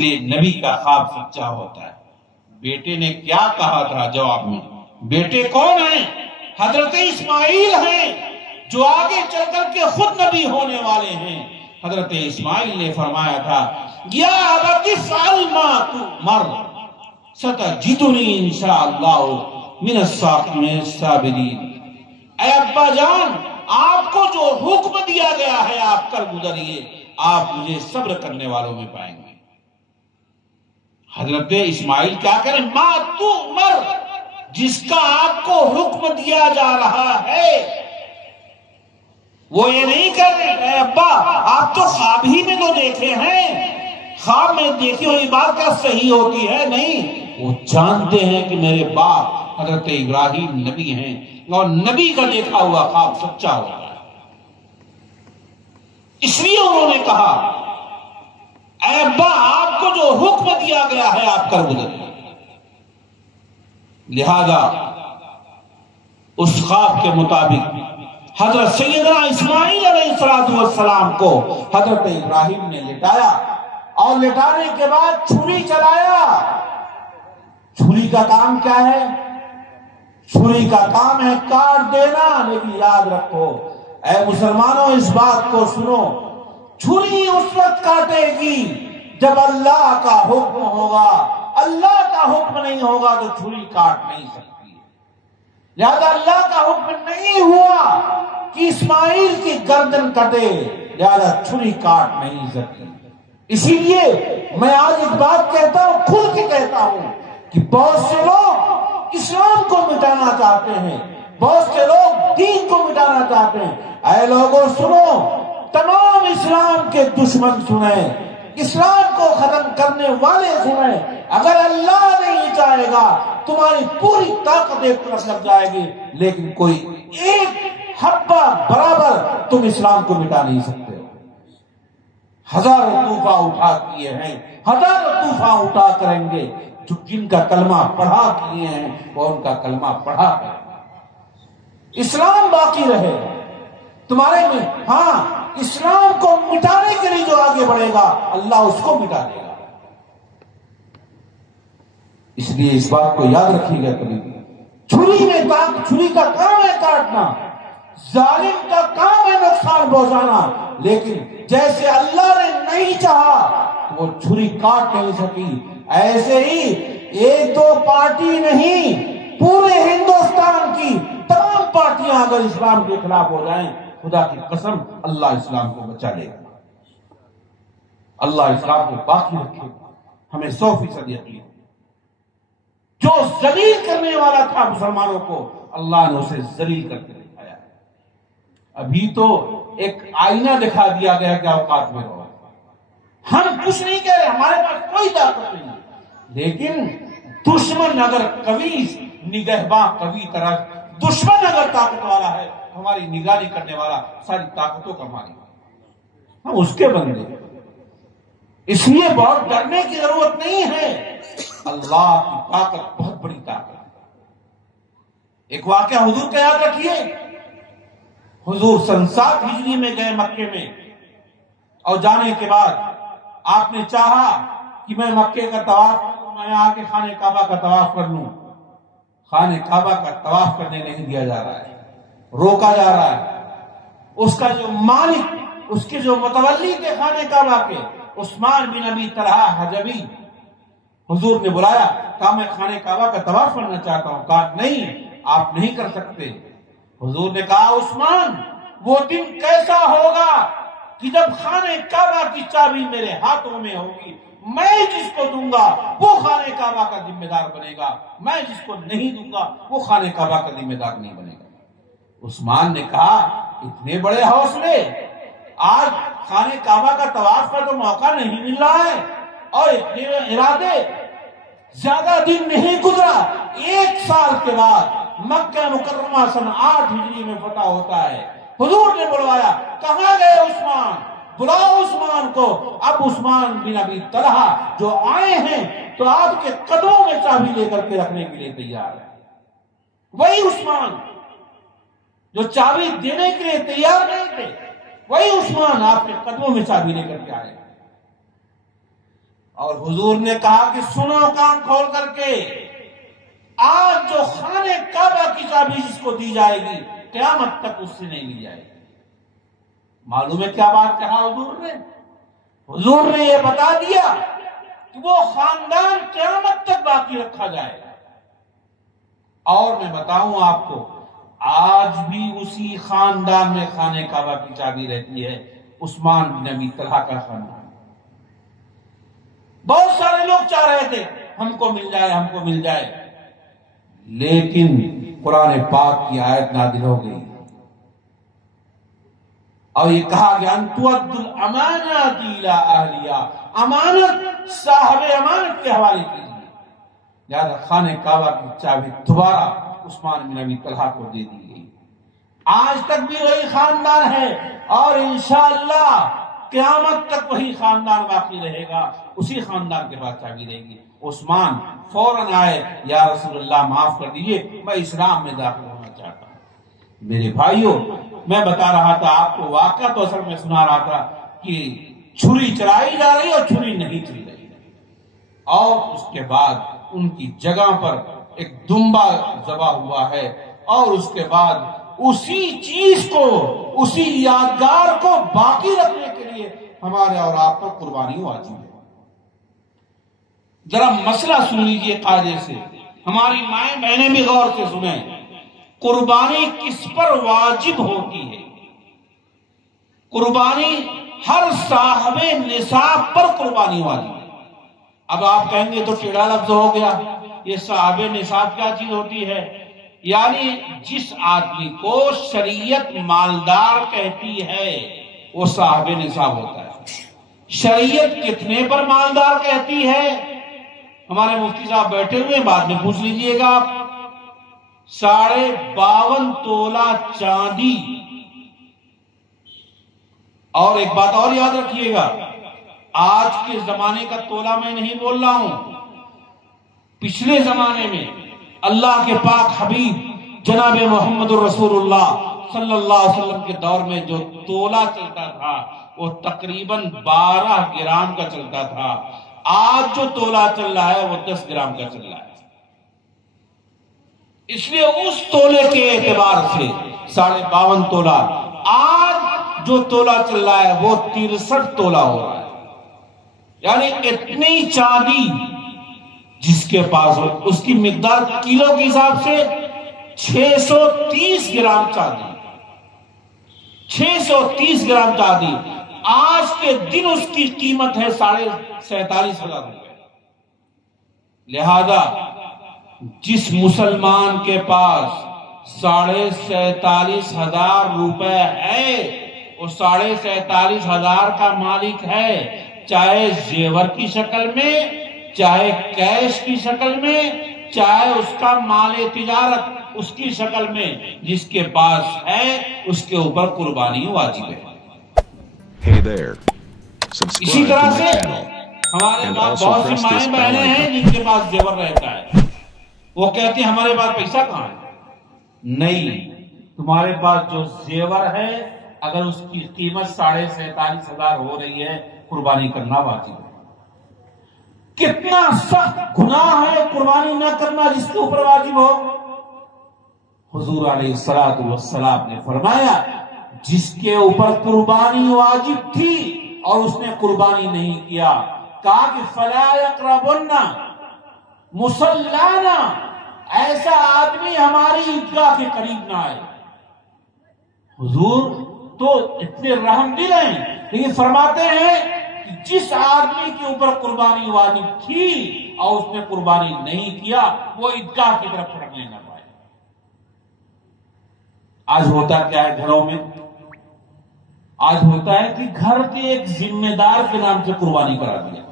لیے نبی کا خواب سچا ہوتا ہے۔ بیٹے نے کیا کہا تھا جواب میں؟ بیٹے کون ہیں؟ حضرت اسماعیل ہیں جو آگے چل کر کے خود نبی ہونے والے ہیں۔ حضرت اسماعیل نے فرمایا تھا یا ابت افعل ما تؤمر ستجدنی انشاءاللہ من الصابرین۔ اے ابا جان، آپ کو جو حکم دیا گیا ہے آپ کر گزریے، آپ مجھے صبر کرنے والوں میں پائیں گے۔ حضرت اسماعیل کیا کریں؟ ما تؤمر، جس کا آپ کو حکم دیا جا رہا ہے وہ یہ نہیں کر رہے اے ابا آپ تو خواب ہی میں تو دیکھے ہیں، خواب میں دیکھی ہوئی بات کیا صحیح ہوتی ہے؟ نہیں، وہ جانتے ہیں کہ میرے باپ حضرت ابراہیم نبی ہیں اور نبی کا دیکھا ہوا خواب سچا ہوگا، اس لیے انہوں نے کہا اے ابا آپ کو جو حکم دیا گیا ہے آپ کر گزریے۔ لہذا اس خواب کے مطابق حضرت سیدنا اسماعیل علیہ السلام کو حضرت ابراہیم نے لٹایا اور لٹانے کے بعد چھری چلایا۔ چھری کا کام کیا ہے؟ چھری کا کام ہے کاٹ دینا، لیکن یاد رکھو اے مسلمانوں اس بات کو سنو، چھری اس وقت کاٹے گی جب اللہ کا حکم ہوگا، اللہ کا حکم نہیں ہوگا تو چھری کاٹ نہیں سکتی۔ لہذا اللہ کا حکم نہیں ہوا کہ اسماعیل کی گردن کٹے، لہذا چھری کاٹ نہیں سکتی۔ اسی لیے میں آج ایک بات کہتا ہوں، کھل کے کہتا ہوں کہ بہت سے لوگ اسلام کو مٹانا چاہتے ہیں، بہت سے لوگ دین کو مٹانا چاہتے ہیں۔ اے لوگوں سنو، تمام اسلام کے دشمن سنیں، اسلام کو ختم کرنے والے سنیں، اگر اللہ نہیں چاہے گا تمہاری پوری طاقت ایک طرف لگ جائے گی، لیکن کوئی ایک حبہ برابر تم اسلام کو مٹا نہیں سکتے۔ ہزاروں طوفان اٹھا کیے ہیں، ہزاروں طوفان اٹھا کریں گے، جو جن کا کلمہ پڑھا کیے ہیں وہ ان کا کلمہ پڑھا کریں۔ اسلام باقی رہے تمہارے میں، ہاں اسلام کو مٹانے کے لیے جو آگے بڑھے گا اللہ اس کو مٹا دے گا۔ اس لیے اس بات کو یاد رکھیے گا، کبھی چھری کا کام ہے کاٹنا، ظالم کا کام ہے نقصان پہنچانا، لیکن جیسے اللہ نے نہیں چاہا وہ چھری کاٹ نہیں سکی، ایسے ہی ایک دو پارٹی نہیں، پورے ہندوستان کی تمام پارٹیاں اگر اسلام کے خلاف ہو جائیں، خدا کی قسم اللہ اسلام کو بچا لے گا، اللہ اسلام کو باقی رکھے گا۔ ہمیں 100% یقین، جو ذلیل کرنے والا تھا مسلمانوں کو اللہ نے اسے ذلیل کر کے دکھایا۔ ابھی تو ایک آئینہ دکھا دیا گیا کہ اوقات میں رہو، ہم کچھ نہیں کہہ رہے، ہمارے پاس کوئی طاقت نہیں، لیکن دشمن اگر قوی، نگہباں قوی طرح، دشمن اگر طاقت والا ہے، ہماری نگرانی کرنے والا ساری طاقتوں کا مالک، ہم اس کے بندے، اس لیے بہت ڈرنے کی ضرورت نہیں ہے۔ اللہ کی طاقت بہت بڑی طاقت ہے۔ ایک واقعہ حضور کا یاد رکھیے، حضور 7 ہجری میں گئے مکے میں، اور جانے کے بعد آپ نے چاہا کہ میں مکے کا طواف کروں، میں آ کے خانہ کعبہ کا طواف کر لوں، خانہ کعبہ کا طواف کرنے نہیں دیا جا رہا ہے، روکا جا رہا ہے۔ اس کا جو مالک، اس کے جو متولی تھے خانہ کعبہ کے، عثمان بن ابی طلحہ حجبی، حضور نے بلایا، کہا میں خانہ کعبہ کا طواف کرنا چاہتا ہوں، کہا نہیں آپ نہیں کر سکتے۔ حضور نے کہا عثمان وہ دن کیسا ہوگا کہ جب خانہ کعبہ کی چابی میرے ہاتھوں میں ہوگی، میں جس کو دوں گا وہ خانہ کعبہ کا ذمہ دار بنے گا، میں جس کو نہیں دوں گا وہ خانہ کعبہ کا ذمہ دار نہیں بنے گا۔ عثمان نے کہا اتنے بڑے حوصلے، آج خانہ کعبہ کا طواف کا تو موقع نہیں مل رہا ہے اور اتنے ارادے، زیادہ دن نہیں گزرا، 1 سال کے بعد مکہ مکرمہ سن 8 ہجری میں فتح ہوتا ہے۔ حضور نے بلوایا، کہاں گئے عثمان؟ بلاؤ عثمان کو۔ اب عثمان بن ابی طلحہ جو آئے ہیں تو آپ کے قدموں میں چابی لے کر کے رکھنے کے لیے تیار ہے۔ وہی عثمان جو چابی دینے کے لیے تیار نہیں تھے، وہی عثمان آپ کے قدموں میں چابی لے کر کے آئے اور حضور نے کہا کہ سنو کان کھول کر کے، آج جو خانے کعبہ کی چابی جس کو دی جائے گی قیامت تک اس سے نہیں لی جائے گی۔ معلوم ہے کیا بات کہا حضور نے؟ حضور نے یہ بتا دیا کہ وہ خاندان قیامت تک باقی رکھا جائے گا۔ اور میں بتاؤں آپ کو، آج بھی اسی خاندان میں خانے کعبہ کی چابی رہتی ہے، عثمان بن ابی طلحہ کا خاندان۔ بہت سارے لوگ چاہ رہے تھے ہم کو مل جائے، ہم کو مل جائے، لیکن قرآن پاک کی آیت نازل ہو گئی اور یہ کہا گیا ان تؤدوا الامانات الی اہلیہا، امانت صاحب امانت کے حوالے کیجیے۔ لہذا خانہ کعبہ کی چابی دوبارہ عثمان بن ابی طلحہ کو دے دی گئی۔ آج تک بھی وہی خاندان ہے اور انشاءاللہ قیامت تک وہی خاندان باقی رہے گا، اسی خاندان کے پاس چابی رہے گی۔ عثمان فوراً آئے، یا رسول اللہ معاف کر دیجیے، میں اسلام میں داخل ہونا چاہتا ہوں۔ میرے بھائیوں، میں بتا رہا تھا آپ کو، واقعہ تو اصل میں سنا رہا تھا کہ چھری چلائی جا رہی اور چھری نہیں چلی رہی، اور اس کے بعد ان کی جگہ پر ایک دمبا ذبح ہوا ہے، اور اس کے بعد اسی چیز کو، اسی یادگار کو باقی رکھنے کے لیے ہمارے اور آپ پر قربانی واجب ہے۔ ذرا مسئلہ سن لیجئے قاعدے سے، ہماری مائیں بہنیں بھی غور سے سنیں، قربانی کس پر واجب ہوتی ہے؟ قربانی ہر صاحب نصاب پر قربانی واجب ہے۔ اب آپ کہیں گے تو ٹیڑھا لفظ ہو گیا، یہ صاحب نصاب کیا چیز ہوتی ہے؟ یعنی جس آدمی کو شریعت مالدار کہتی ہے وہ صاحب نصاب ہوتا ہے۔ شریعت کتنے پر مالدار کہتی ہے؟ ہمارے مفتی صاحب بیٹھے ہوئے، بعد میں پوچھ لیجئے گا آپ۔ 52.5 تولہ چاندی، اور ایک بات اور یاد رکھیے گا، آج کے زمانے کا تولہ میں نہیں بول رہا ہوں، پچھلے زمانے میں اللہ کے پاک حبیب جناب محمد الرسول اللہ صلی اللہ علیہ وسلم کے دور میں جو تولہ چلتا تھا وہ تقریباً 12 گرام کا چلتا تھا۔ آج جو تولہ چل رہا ہے وہ 10 گرام کا چل رہا ہے۔ اس لیے اس تولے کے اعتبار سے 52.5 تولہ، آج جو تولہ چل رہا ہے وہ 63 تولہ ہو رہا ہے۔ یعنی اتنی چاندی جس کے پاس ہو، اس کی مقدار کلو کے حساب سے 630 گرام چاندی، 630 گرام چاندی آج کے دن اس کی قیمت ہے 47,500 روپے۔ لہذا جس مسلمان کے پاس 47,500 روپے ہے وہ 47,500 کا مالک ہے، چاہے زیور کی شکل میں، چاہے کیش کی شکل میں، چاہے اس کا مال تجارت اس کی شکل میں، جس کے پاس ہے اس کے اوپر قربانی واجب ہے۔ اسی طرح سے ہمارے پاس بہت سی مائیں بہنیں ہیں جن کے پاس زیور رہتا ہے، وہ کہتے ہیں ہمارے پاس پیسہ کہاں ہے؟ نہیں، تمہارے پاس جو زیور ہے اگر اس کی قیمت 47,500 ہو رہی ہے، قربانی کرنا واجب ہے۔ کتنا سخت گناہ ہے قربانی نہ کرنا جس کے اوپر واجب ہو۔ حضور علیہ السلام نے فرمایا جس کے اوپر قربانی واجب تھی اور اس نے قربانی نہیں کیا، کہا کہ فلا یقربن مصلانا، ایسا آدمی ہماری عیدگاہ کے قریب نہ آئے۔ حضور تو اتنے رحم دل ہیں، لیکن فرماتے ہیں کہ جس آدمی کے اوپر قربانی واجب تھی اور اس نے قربانی نہیں کیا وہ عیدگاہ کی طرف پھرنے نہ پائے۔ آج ہوتا کیا ہے گھروں میں؟ آج ہوتا ہے کہ گھر کے ایک ذمہ دار کے نام سے قربانی کرا دیا۔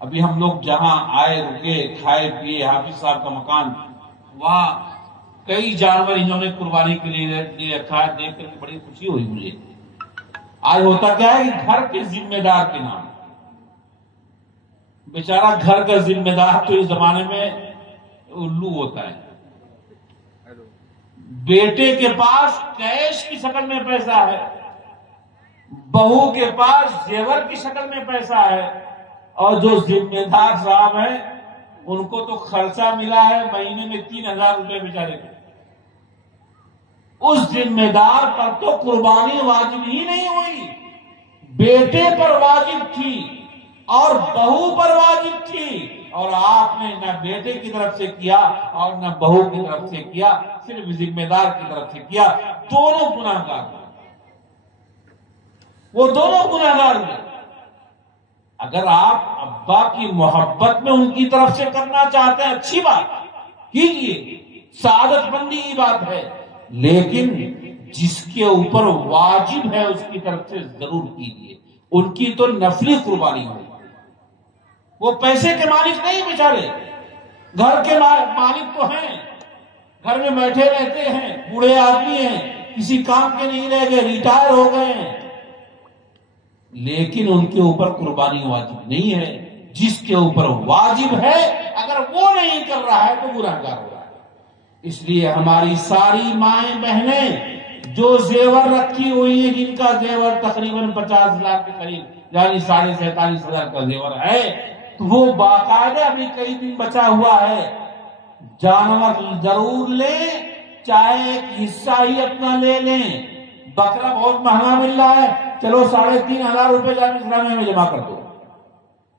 ابھی ہم لوگ جہاں آئے رکے، کھائے پیے، حافظ صاحب کا مکان، وہاں کئی جانور انہوں نے قربانی کے لیے رکھا ہے، دیکھ کر بڑی خوشی ہوئی مجھے۔ آج ہوتا کیا ہے کہ گھر کے ذمہ دار کے نام، بیچارہ گھر کا ذمہ دار تو اس زمانے میں الو ہوتا ہے۔ بیٹے کے پاس کیش کی شکل میں پیسہ ہے، بہو کے پاس زیور کی شکل میں پیسہ ہے، اور جو ذمہ دار صاحب ہیں ان کو تو خرچہ ملا ہے مہینے میں 3,000 روپے بیچارے کو. اس ذمہ دار پر تو قربانی واجب ہی نہیں ہوئی. بیٹے پر واجب تھی اور بہو پر واجب تھی، اور آپ نے نہ بیٹے کی طرف سے کیا اور نہ بہو کی طرف سے کیا، صرف ذمہ دار کی طرف سے کیا. دونوں گناہگار ہوئے، وہ دونوں گناہگار ہوئے. اگر آپ ابا کی محبت میں ان کی طرف سے کرنا چاہتے ہیں اچھی بات کیجئے، سعادت مندی کی بات ہے، لیکن جس کے اوپر واجب ہے اس کی طرف سے ضرور کیجئے. ان کی تو نفلی قربانی ہو، وہ پیسے کے مالک نہیں بیچارے، گھر کے مالک تو ہیں، گھر میں بیٹھے رہتے ہیں، بوڑھے آدمی ہیں، کسی کام کے نہیں رہ گئے، ریٹائر ہو گئے ہیں، لیکن ان کے اوپر قربانی واجب نہیں ہے. جس کے اوپر واجب ہے اگر وہ نہیں کر رہا ہے تو گنہگار ہو رہا ہے. اس لیے ہماری ساری مائیں بہنیں جو زیور رکھی ہوئی ہیں، جن کا زیور تقریباً 50,000 کے قریب یعنی 47,500 کا زیور ہے، تو وہ باقاعدہ ابھی کئی دن بچا ہوا ہے، جانور ضرور لیں، چاہے ایک حصہ ہی اپنا لے لیں. بکرا بہت مہنگا مل رہا ہے، چلو 3,500 روپے جامعہ اسلامیہ میں جمع کر دو.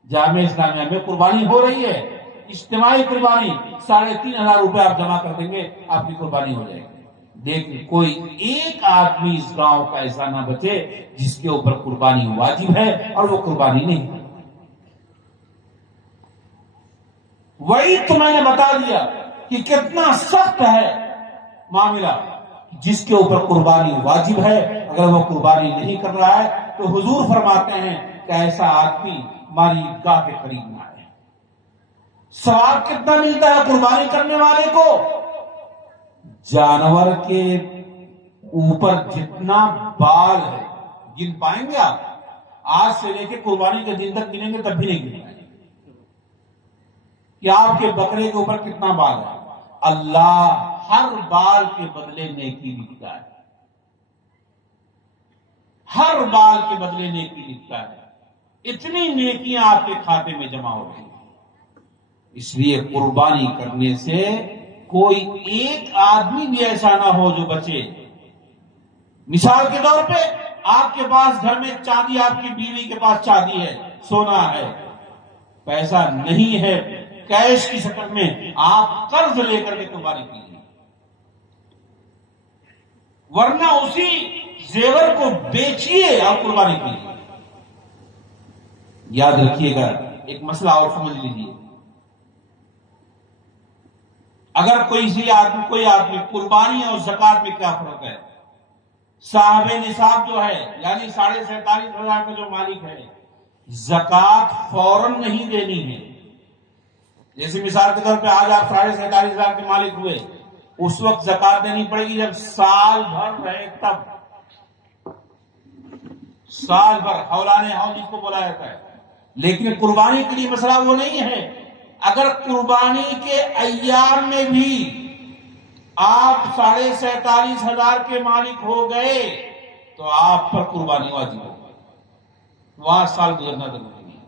جامعہ اسلامیہ میں قربانی ہو رہی ہے، اجتماعی قربانی، 3,500 روپے آپ جمع کر دیں گے، آپ کی قربانی ہو جائے گی. لیکن کوئی ایک آدمی اس گاؤں کا ایسا نہ بچے جس کے اوپر قربانی واجب ہے اور وہ قربانی نہیں. وہی تو میں نے بتا دیا کہ کتنا سخت ہے معاملہ. جس کے اوپر قربانی واجب ہے اگر وہ قربانی نہیں کر رہا ہے تو حضور فرماتے ہیں کہ ایسا آدمی ہماری عیدگاہ کے قریب نہ آئے. ثواب کتنا ملتا ہے قربانی کرنے والے کو؟ جانور کے اوپر جتنا بال ہے گن پائیں گے آپ؟ آج سے لے کے قربانی کے دن تک گنیں گے تب بھی نہیں گن پائیں گے کہ آپ کے بکرے کے اوپر کتنا بال ہے. اللہ ہر بال کے بدلے نیکی لکھتا ہے، ہر بال کے بدلے نیکی لکھتا ہے. اتنی نیکیاں آپ کے کھاتے میں جمع ہو رہی ہیں. اس لیے قربانی کرنے سے کوئی ایک آدمی بھی ایسا نہ ہو جو بچے. مثال کے طور پہ آپ کے پاس گھر میں چاندی، آپ کی بیوی کے پاس چاندی ہے، سونا ہے، پیسہ نہیں ہے کیش کی شکل میں، آپ قرض لے کر کے قربانی کیجیے، ورنہ اسی زیور کو بیچیے اور قربانی کیجیے. یاد رکھیے گا ایک مسئلہ اور سمجھ لیجیے. اگر کوئی آدمی قربانی اور زکات میں کیا فرق ہے؟ صاحب نصاب جو ہے یعنی 47,500 کا جو مالک ہے، زکات فوراً نہیں دینی ہے. جیسے مثال کے طور پہ آج آپ 47,500 کے مالک ہوئے، اس وقت زکات دینی پڑے گی جب سال بھر رہے تب، سال بھر حولان حول جس کو بولا جاتا ہے. لیکن قربانی کے لیے مسئلہ وہ نہیں ہے. اگر قربانی کے ایام میں بھی آپ 47,500 کے مالک ہو گئے تو آپ پر قربانی واجب ہوگی، وہاں سال گزرنا ضروری ہے.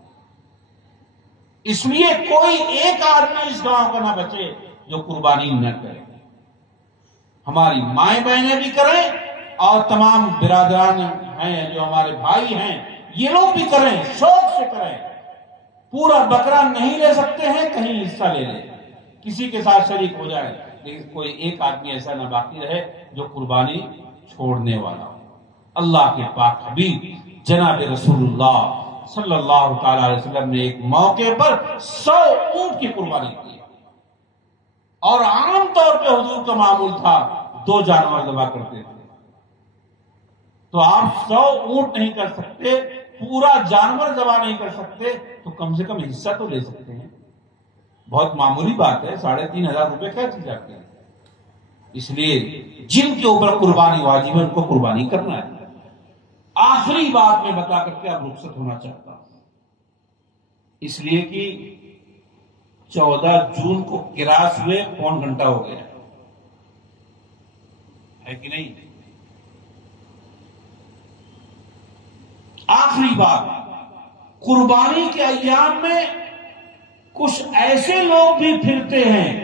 اس لیے کوئی ایک آدمی اس گاؤں کا نہ بچے جو قربانی نہ کرے. ہماری مائیں بہنیں بھی کریں اور تمام برادران ہیں جو ہمارے بھائی ہیں یہ لوگ بھی کریں، شوق سے کریں. پورا بکرا نہیں لے سکتے ہیں، کہیں حصہ لے لیں، کسی کے ساتھ شریک ہو جائے، لیکن کوئی ایک آدمی ایسا نہ باقی رہے جو قربانی چھوڑنے والا ہو. اللہ کے پاک حبیب جناب رسول اللہ صلی اللہ تعالی علیہ وسلم نے ایک موقع پر 100 اونٹ کی قربانی کی، اور عام طور پہ حضور کا معمول تھا 2 جانور ذبح کرتے تھے. تو آپ 100 اونٹ نہیں کر سکتے، پورا جانور ذبح نہیں کر سکتے، تو کم سے کم حصہ تو لے سکتے ہیں. بہت معمولی بات ہے، 3,500 روپے کیا چیز آتی ہے. اس لیے جن کے اوپر قربانی واجب ہے ان کو قربانی کرنا ہے. آخری بات میں بتا کر کے اب رخصت ہونا چاہتا ہوں، اس لیے کہ 14 جون کو کراس ہوئے 1 گھنٹہ ہو گیا ہے کہ نہیں. آخری بات قربانی کے ایام میں کچھ ایسے لوگ بھی پھرتے ہیں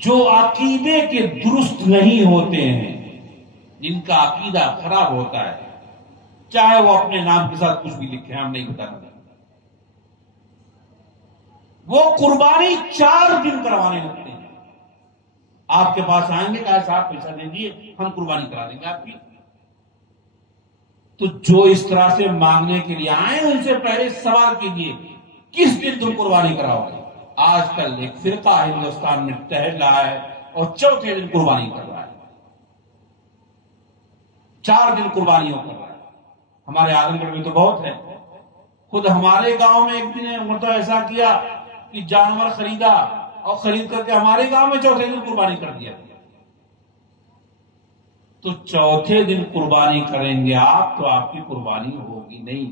جو عقیدے کے درست نہیں ہوتے ہیں، جن کا عقیدہ خراب ہوتا ہے، چاہے وہ اپنے نام کے ساتھ کچھ بھی لکھے، ہم نہیں بتانا۔ وہ قربانی 4 دن کروانے لگتے ہیں۔ آپ کے پاس آئیں گے، کہا صاحب پیسہ دے دیے، ہم قربانی کرا دیں گے آپ کی۔ تو جو اس طرح سے مانگنے کے لیے آئے ان سے پہلے سوال کیجیے کس دن تم قربانی کراؤ گے؟ آج کل ایک فرقہ ہندوستان میں ٹہل رہا ہے اور چوتھے دن قربانی کر رہا ہے، 4 دن قربانیوں کر رہا ہے۔ ہمارے آدم گڑھ میں تو بہت ہے، خود ہمارے گاؤں میں ایک دن مرتبہ ایسا کیا کہ جانور خریدا اور خرید کر کے ہمارے گاؤں میں چوتھے دن قربانی کر دیا۔ تو چوتھے دن قربانی کریں گے آپ تو آپ کی قربانی ہوگی نہیں۔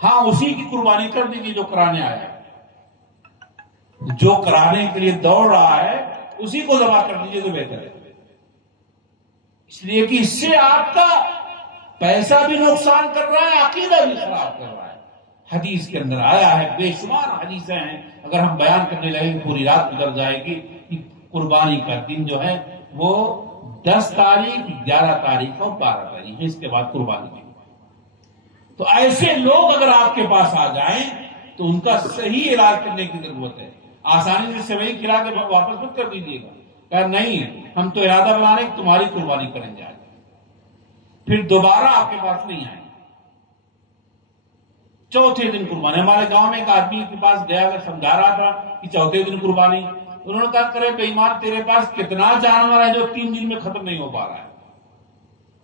ہاں، اسی کی قربانی کر دیجیے جو کرانے آیا ہے، جو کرانے کے لیے دوڑ رہا ہے اسی کو ذبح کر دیجیے تو بہتر ہے، اس لیے کہ اس سے آپ کا پیسہ بھی نقصان کر رہا ہے، عقیدہ بھی خراب کر رہا ہے۔ حدیث کے اندر آیا ہے، بے شمار حدیثیں ہیں، اگر ہم بیان کرنے لگیں گے پوری رات گزر جائے گی۔ قربانی کا دن جو ہے وہ 10 تاریخ، 11 تاریخ اور 12 تاریخ، اس کے بعد قربانی کی۔ تو ایسے لوگ اگر آپ کے پاس آ جائیں تو ان کا صحیح علاج کرنے کی ضرورت ہے۔ آسانی سے سوئی کھلا کے واپس مت کر دیجیے گا، کہ نہیں ہم تو ارادہ بنا رہے ہیں کہ تمہاری قربانی کریں گے، پھر دوبارہ آپ کے پاس نہیں آئیں۔ چوتھے دن قربانی۔ ہمارے گاؤں میں ایک آدمی کے پاس گیا، کر سمجھا رہا تھا کہ چوتھے دن قربانی۔ انہوں نے کہا کرے بے ایمان، تیرے پاس کتنا جانور ہے جو 3 دن میں ختم نہیں ہو پا رہا ہے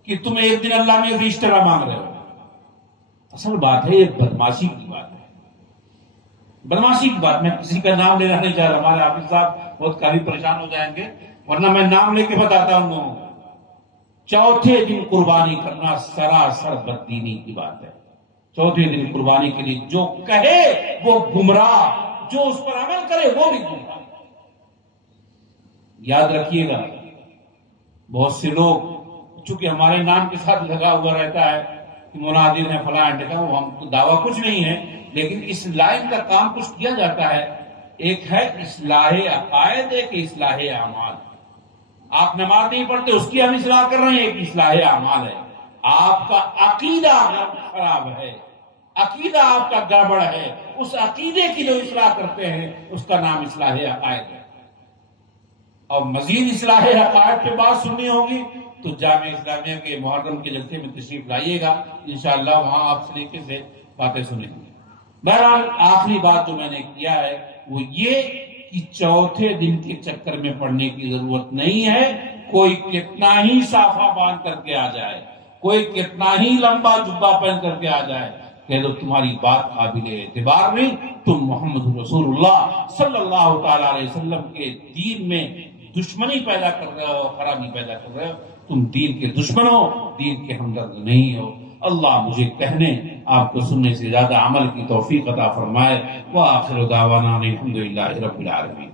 کہ تم ایک دن اللہ میں اشترا مانگ رہے ہو؟ اصل بات ہے یہ بدماشی کی بات ہے، بدماشی کی بات۔ میں کسی کا نام لینا نہیں چاہ رہا، ہمارے حافظ صاحب بہت کافی پریشان ہو جائیں گے، ورنہ میں نام لے کے بتاتا ہوں لوگوں کو۔ چوتھے دن قربانی کرنا سراسر بددینی کی بات ہے۔ چوتھے دن قربانی کے لیے جو کہے وہ گمراہ، جو اس پر عمل کرے وہ بھی گمراہ۔ یاد رکھیے گا، بہت سے لوگ چونکہ ہمارے نام کے ساتھ لگا ہوا رہتا ہے کہ منادر ہے فلاں ٹکا، وہ ہم کو دعویٰ کچھ نہیں ہے، لیکن اس لائن کا کام کچھ کیا جاتا ہے۔ ایک ہے اصلاح عقائد، ایک اصلاح اعمال۔ آپ نماز نہیں پڑھتے، اس کی ہم اصلاح کر رہے ہیں، ایک اصلاح اعمال ہے۔ آپ کا عقیدہ خراب ہے، عقیدہ آپ کا گڑبڑ ہے، اس عقیدے کی جو اصلاح کرتے ہیں اس کا نام اصلاح عقائد ہے۔ اور مزید اصلاح عقائد پہ بات سننی ہوگی تو جامعہ اسلامیہ کے محرم کے جلسے میں تشریف لائیے گا، انشاءاللہ وہاں آپ سلیقے سے باتیں سنیں گے۔ بہرحال آخری بات جو میں نے کیا ہے وہ یہ کہ چوتھے دن کے چکر میں پڑنے کی ضرورت نہیں ہے۔ کوئی کتنا ہی صافہ باندھ کر کے آ جائے، کوئی کتنا ہی لمبا جبہ پہن کر کے آ جائے، کہہ دو تمہاری بات قابل اعتبار نہیں، تم محمد رسول اللہ صلی اللہ تعالی علیہ وسلم کے دین میں دشمنی پیدا کر رہے ہو، خرابی پیدا کر رہے ہو، تم دین کے دشمن ہو، دین کے ہمدرد نہیں ہو۔ اللہ مجھے کہنے آپ کو سننے سے زیادہ عمل کی توفیق عطا فرمائے۔ وآخر دعوانا الحمدللہ رب العالمین۔